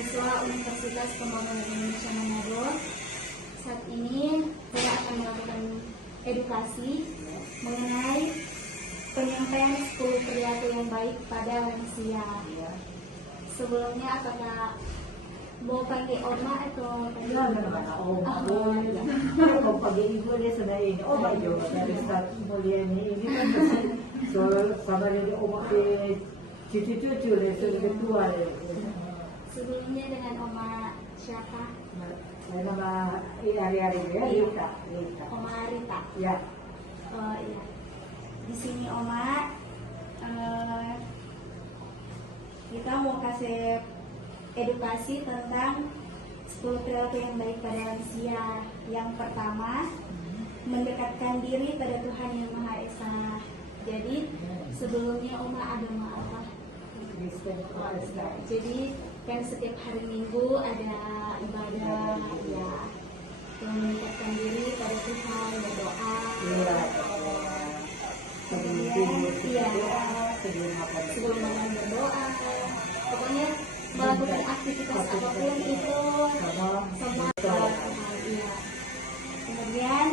mahasiswa Universitas Pembangunan Indonesia Manado. Saat ini saya akan melakukan edukasi mengenai penyampaian 10 perilaku yang baik pada lansia. Sebelumnya apakah mau pakai Oma atau kalau pakai ibu dia sudah ini Oma juga dari start mulia ini kan soal sama dari Oma ke cucu-cucu deh sudah tua deh. Sebelumnya dengan Oma siapa? Nama hari-hari ya, Rita. Oma Rita. Ya. Oh iya. Di sini Oma, kita mau kasih edukasi tentang 10 perilaku yang baik pada lansia. Yang pertama, mendekatkan diri pada Tuhan Yang Maha Esa. Jadi sebelumnya Oma agama apa? Jadi kan setiap hari Minggu ada ibadah, ya, mendekatkan diri pada Tuhan, berdoa. Sebelum makan berdoa. Pokoknya melakukan aktivitas apapun itu sama Tuhan. Ya. Kemudian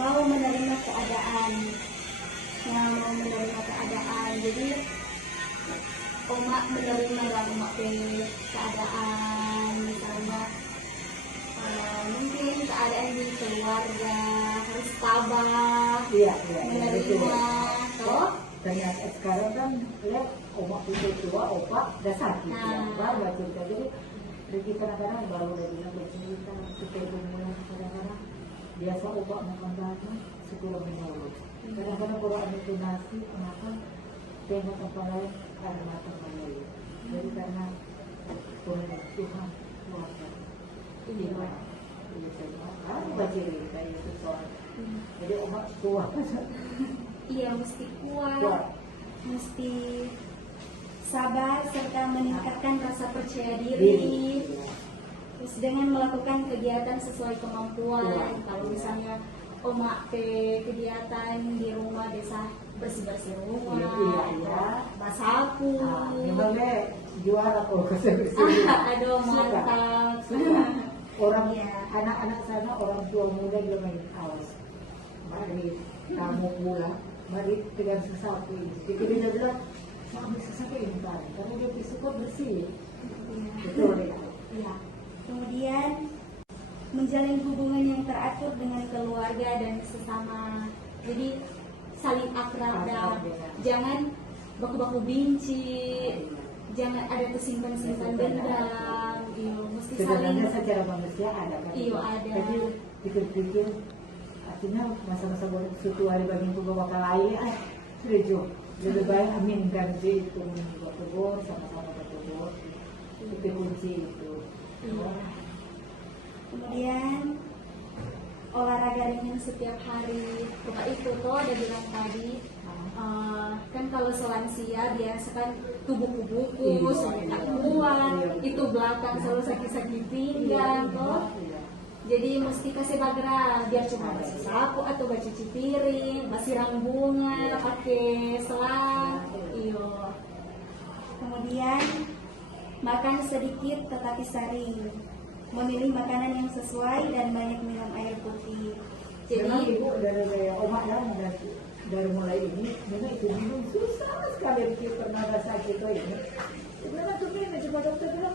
mau menerima keadaan. Jadi Oma menerima Oma keadaan, misalnya mungkin keadaan di keluarga harus tabah, menerima. Toh Ternyata sekarang kan lihat Oma itu tua, opa udah sakit, baru cerita. Jadi kadang-kadang baru udah bilang bercerita, kita mulai kadang-kadang biasa opa makan banyak, sekurang menurut. Kadang-kadang kalau ada itu nasi, kenapa tengok tempat lain karena makan banyak. Jadi karena Tuhan kuasa. Iya, baca cerita itu soal. Jadi Oma kuat. Iya, mesti kuat, mesti sabar serta meningkatkan rasa percaya diri. Terus dengan melakukan kegiatan sesuai kemampuan. Kalau misalnya Oma kegiatan di rumah biasa bersih-bersih rumah, basapu. Memangnya juara kalau bersih-bersih. Aduh, mantap. Orang anak-anak sana orang tua muda juga main awas. Mari kamu pulang, mari pegang sesapu ini. Jadi dia bilang, ambil sesapu ini kan, karena dia suka bersih. Betul ya. Iya. Kemudian menjalin hubungan yang teratur dengan keluarga dan sesama. Jadi saling akrab dan jangan baku-baku benci, jangan ada kesimpan-simpan dendam. Mesti saling. Sebenarnya secara manusia ada kan? Iya ada. Jadi pikir-pikir, artinya masa-masa suatu hari bagi itu bakal lain, setuju. Lebih baik aminkan sih itu berkebun sama-sama berkebun. Itu kunci itu. Kemudian olahraga ringan setiap hari. Bapak itu tuh ada bilang tadi, kan kalau selansia biasa kan tubuh kubuku, sakit kuat, itu belakang selalu sakit-sakit pinggang tuh. Jadi mesti kasih bagra biar cuma basuh sapu atau cuci piring, siram bunga, pakai selang. Iyo. Kemudian makan sedikit tetapi sering. Memilih makanan yang sesuai dan banyak minum air putih. Jadi ibu dari Oma ya dari mulai ini, memang itu minum susah sekali kita pernah rasa gitu ini. Sebenarnya tuh ini cuma dokter bilang,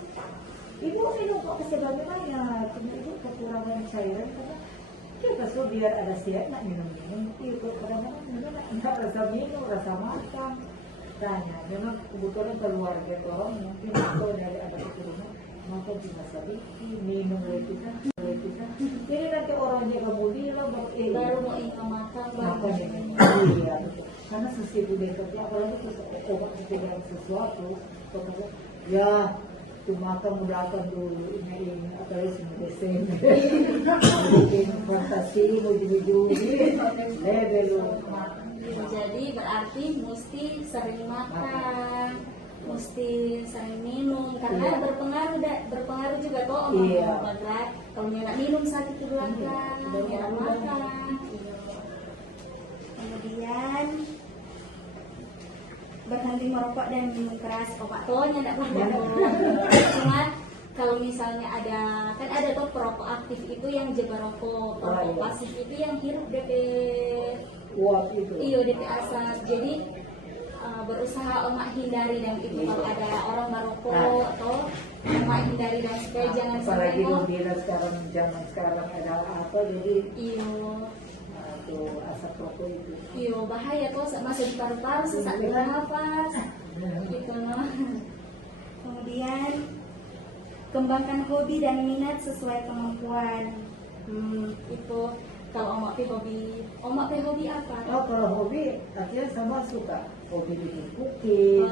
ibu minum kok bagaimana? Cuma ibu kekurangan cairan karena kita so biar ada siap nak minum. Itu kadang-kadang memang nggak rasa minum, rasa makan. Tanya, memang kebetulan keluarga orang mungkin kalau dari ada keturunan makan cuma sedikit, minum kita. Jadi nanti orangnya kamu bilang baru mau ingin makan. Iya, karena sesuatu dekatnya apalagi obat dengan sesuatu, ya itu makan belakang dulu ini apalagi semua Desember, bikin fantasi baju-baju level. Jadi berarti mesti sering makan, mesti sering minum karena berpengaruh juga toh berat. Kalau nggak minum sakit ke belakang, nggak makan. Kemudian berhenti merokok dan minum keras. Obat tohnya tidak apa-apa. Cuma misalnya kan ada tuh perokok aktif itu yang jaga rokok, perokok iya. pasif itu yang hirup DP Uap itu. iyo DP asap. Jadi berusaha omak hindari dan itu kalau ada orang merokok atau omak hindari dan supaya jangan sampai Apalagi mobilnya sekarang, zaman sekarang ada apa, jadi iyo tuh asap rokok itu. iyo bahaya tuh masih di paru-paru sesak bernafas gitu loh. Kemudian kembangkan hobi dan minat sesuai kemampuan. Itu kalau omak hobi apa? Oh, kalau hobi, artinya sama suka. Hobi bikin cookies,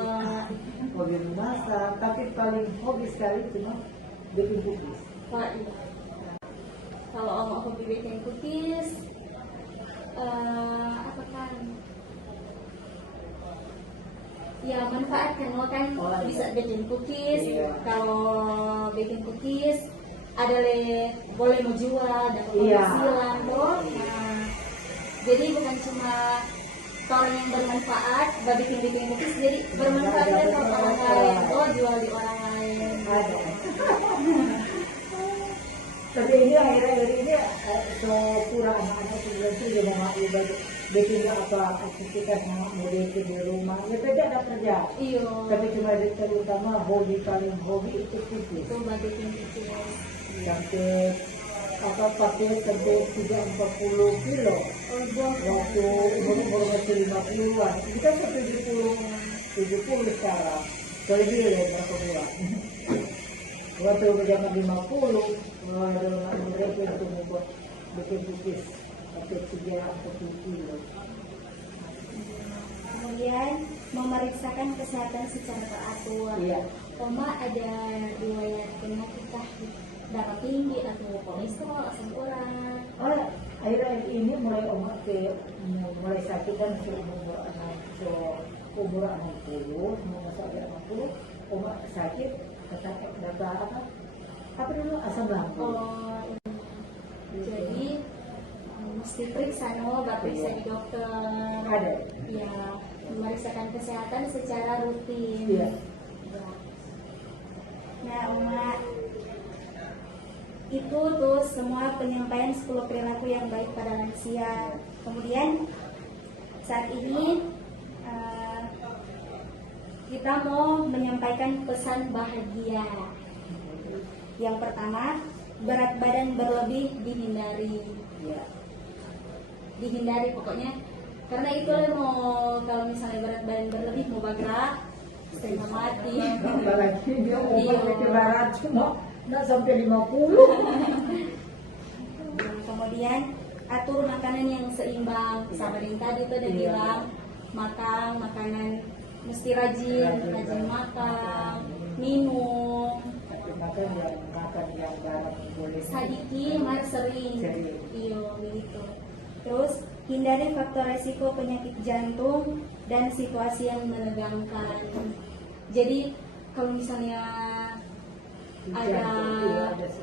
hobi memasak, tapi paling hobi sekali cuma bikin cookies. Wah, iya. Kalau omak hobi bikin cookies, apa kan? Ya manfaatkan lo kan bisa bikin cookies. Iya. Kalau bikin cookies ada boleh mau jual dapat Iya. penghasilan toh. Nah, jadi bukan cuma orang yang bermanfaat, bikin cookies jadi bermanfaat Iya, untuk orang lain, toh jual di orang lain. Ada. Tapi ini akhir-akhir ini so kurang anak-anak itu dia mau bikin apa aktivitas mau bikin di rumah. Ya beda ada kerja. Iyo. Tapi cuma terutama paling hobi itu cookies. Itu bikin cookies. Sampai apa pakai sampai 30-40 kilo. Waktu umur masih 50-an. Kita sampai 70 sekarang. Lebih loh berapa bulan. Waktu zaman 50, ada mereka yang membuat bikin cookies sampai 30 kilo. Kemudian memeriksakan kesehatan secara teratur. Iya. Oma ada riwayat penyakit darah tinggi atau kolesterol, asam urat. Oh, akhir-akhir ini mulai mulai sakit dan umur 60, mau masuk 60, omak sakit, apa dulu asam lambung. Oh, jadi mesti periksa periksa di dokter. Ada. Ya, memeriksakan kesehatan secara rutin. Iya. Ya. Nah, Oma, itu tuh semua penyampaian 10 perilaku yang baik pada lansia. Kemudian saat ini kita mau menyampaikan pesan bahagia. Yang pertama, berat badan berlebih dihindari. Iya. Dihindari pokoknya, karena itu mau kalau misalnya berat badan berlebih mau bergerak setengah mati. Apalagi dia Iya. obat ke barat cuma nggak sampai 50. Kemudian atur makanan yang seimbang. Sama yang tadi tuh udah bilang makan makanan mesti rajin makan, minum. Tapi makan yang garam boleh. Sadiki mar sering. Sering. Iyo begitu. Terus hindari faktor resiko penyakit jantung dan situasi yang menegangkan. Jadi kalau misalnya ada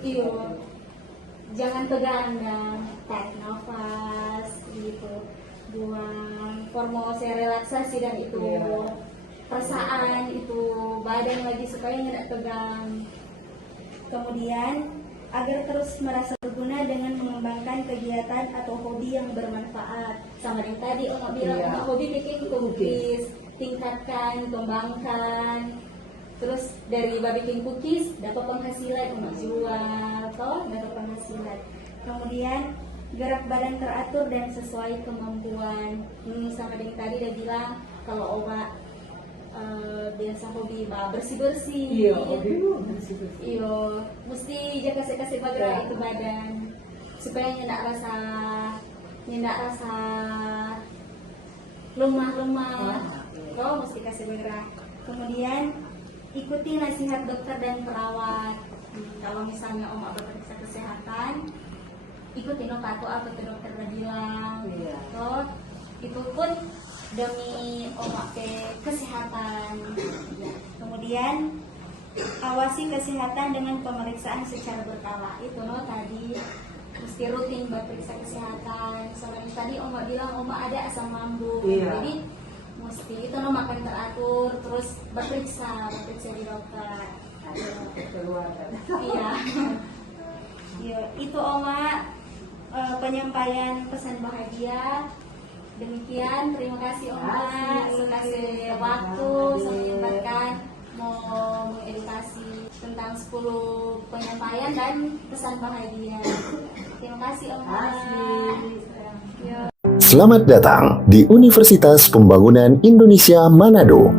iyo jangan tegang ya, tarik nafas gitu, buang formose relaksasi dan itu perasaan itu badan lagi supaya tidak tegang. Kemudian agar terus merasa berguna dengan mengembangkan kegiatan atau hobi yang bermanfaat. Sama yang tadi Oma bilang, Oma hobi bikin cookies, tingkatkan, kembangkan. Terus dari bikin cookies dapat penghasilan, Oma jual, toh dapat penghasilan. Kemudian gerak badan teratur dan sesuai kemampuan. Sama yang tadi udah bilang kalau Oma biasa hobi bersih-bersih. Iya, hobi bersih-bersih. Iya, mesti jaga kasih bergerak itu badan supaya nyendak rasa lemah. Kau mesti kasih bergerak. Kemudian ikuti nasihat dokter dan perawat. Kalau misalnya Oma berperiksa kesehatan, ikutin apa tuh dokter udah bilang. Iya. Toh, itu pun demi Oma kesehatan. Kemudian awasi kesehatan dengan pemeriksaan secara berkala. Itu tadi mesti rutin periksa kesehatan. Soalnya tadi Oma bilang Oma ada asam lambung. Iya. Jadi mesti itu makan teratur, terus berperiksa di dokter. keluar kan. Iya. Iya, itu Oma penyampaian pesan bahagia. Demikian, terima kasih Oma sudah kasih waktu menyempatkan mau mengedukasi tentang 10 penyampaian dan pesan bahagia. Terima kasih Oma. Ya. Selamat datang di Universitas Pembangunan Indonesia Manado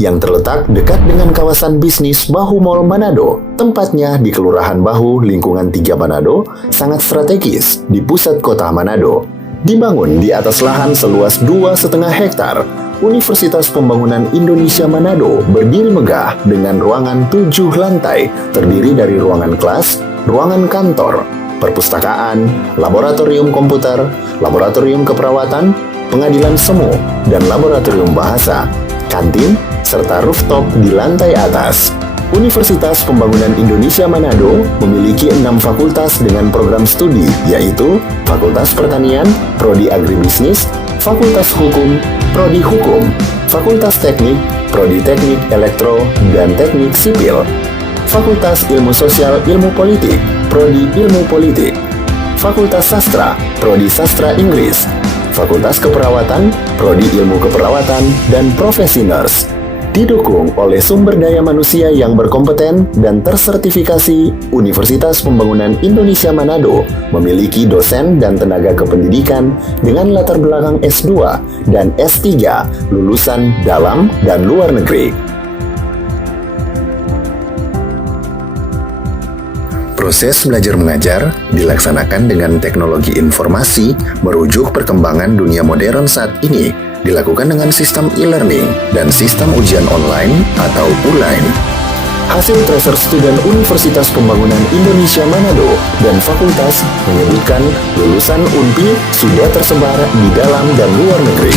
yang terletak dekat dengan kawasan bisnis Bahu Mall Manado. Tempatnya di Kelurahan Bahu, Lingkungan 3 Manado, sangat strategis di pusat kota Manado. Dibangun di atas lahan seluas 2,5 hektar, Universitas Pembangunan Indonesia Manado berdiri megah dengan ruangan 7 lantai, terdiri dari ruangan kelas, ruangan kantor, perpustakaan, laboratorium komputer, laboratorium keperawatan, pengadilan semu, dan laboratorium bahasa, kantin, serta rooftop di lantai atas. Universitas Pembangunan Indonesia Manado memiliki 6 fakultas dengan program studi, yaitu Fakultas Pertanian, Prodi Agribisnis, Fakultas Hukum, Prodi Hukum, Fakultas Teknik, Prodi Teknik Elektro dan Teknik Sipil, Fakultas Ilmu Sosial Ilmu Politik, Prodi Ilmu Politik, Fakultas Sastra, Prodi Sastra Inggris, Fakultas Keperawatan, Prodi Ilmu Keperawatan, dan Profesi Nurse. Didukung oleh sumber daya manusia yang berkompeten dan tersertifikasi, Universitas Pembangunan Indonesia Manado memiliki dosen dan tenaga kependidikan dengan latar belakang S2 dan S3 lulusan dalam dan luar negeri. Proses belajar mengajar dilaksanakan dengan teknologi informasi merujuk perkembangan dunia modern saat ini, dilakukan dengan sistem e-learning dan sistem ujian online atau ULAIN. Hasil tracer student Universitas Pembangunan Indonesia Manado dan fakultas menyebutkan lulusan UNPI sudah tersebar di dalam dan luar negeri.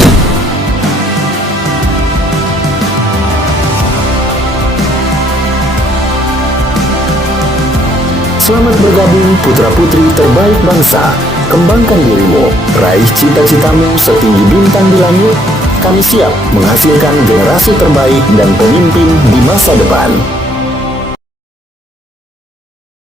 Selamat bergabung putra-putri terbaik bangsa. Kembangkan dirimu, raih cita-citamu setinggi bintang di langit. Kami siap menghasilkan generasi terbaik dan pemimpin di masa depan.